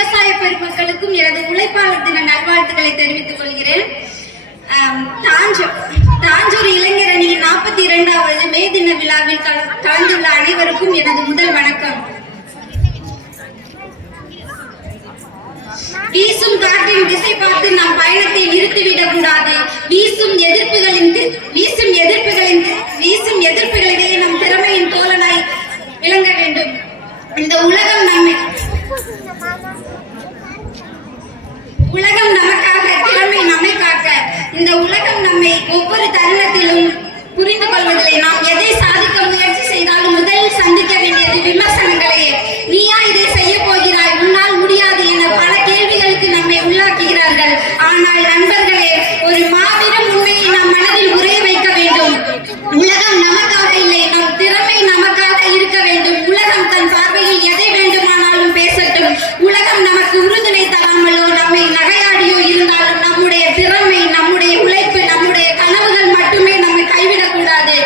விவசாய பெருமக்களுக்கும் எனது உழைப்பாளர் தின நல்வாழ்த்துக்களை தெரிவித்துக் கொள்கிறேன். தாஞ்சூர் இளைஞரணியின் 42வது மே தின விழாவில் கலந்துள்ள அனைவருக்கும் எனது முதல் வணக்கம். வீசும் காற்றின் திசை பார்த்து நாம் பயணத்தை நிறுத்திவிடக் கூடாது. வீசும் எதிர்ப்புகளிடையே நம் திறமையின் தோழனாய் விளங்க வேண்டும். இந்த உலகம் நமக்காக, திறமை நம்மை காக்க. இந்த உலகம் நம்மை ஒவ்வொரு தருணத்திலும் புரிந்து கொள்வதில்லை. நாம் எதை சாதிக்க முயற்சி செய்தாலும் முதலில் சந்திக்க வேண்டியது விமர்சனங்களையே. நீயா இதை செய்ய போகிறாய், உன்னால் முடியாது என பல கேள்விகளுக்கு நம்மை உள்ளாக்குகிறார்கள். ஆனால் நண்பர்களே, ஒரு மாபெரும் உண்மையை நம் மனதில் உரைய வைக்க வேண்டும். உலகம் நமக்காக இல்லை, நம் திறமை நமக்காக இருக்க வேண்டும். உலகம் தன் பார்வையில் எதை வேண்டுமானாலும் பேசட்டும். உலகம் நமக்கு உறுதுணை தராமலோ நம்மை நகையாடியோ இருந்தாலும் நம்முடைய திறமை, நம்முடைய உழைப்பு, நம்முடைய கனவுகள் மட்டுமே நம்மை கைவிடக் கூடாது.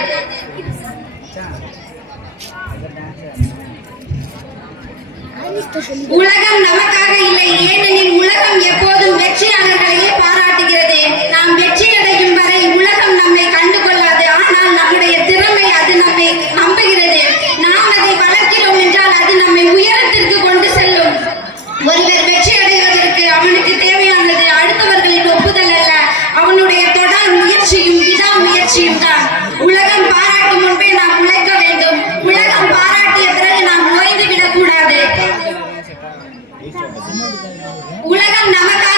உலகம் நமக்காக இல்லை, ஏனெனில் உலகம் எப்போதும் வெற்றியாளர்களையே பாராட்டுகிறது. நாம் வெற்றி அடையும் வரை உலகம் நம்மை கண்டுகொள்ளாது. ஆனால் நம்முடைய திறமை அது நம்மை நம்புகிறது. நாம் அதை வளர்க்கிறோம் என்றால் அது நம்மை உயரத்திற்கு கொண்டு செல்லும். ஒருவர் வெற்றி அடைவதற்கு அவனுக்கு தேவையானது அடுத்தவர்களின் ஒப்புதல் அல்ல, அவனுடைய தொடர் முயற்சியும் விடாமுயற்சியும் தான். உலகம் பாராட்டும் முன்பே நாம் உழைக்க வேண்டும். உலகம் பாராட்டிய பிறகு நாம் ஓய்ந்து விடக் கூடாது. உலகம் நமக்காக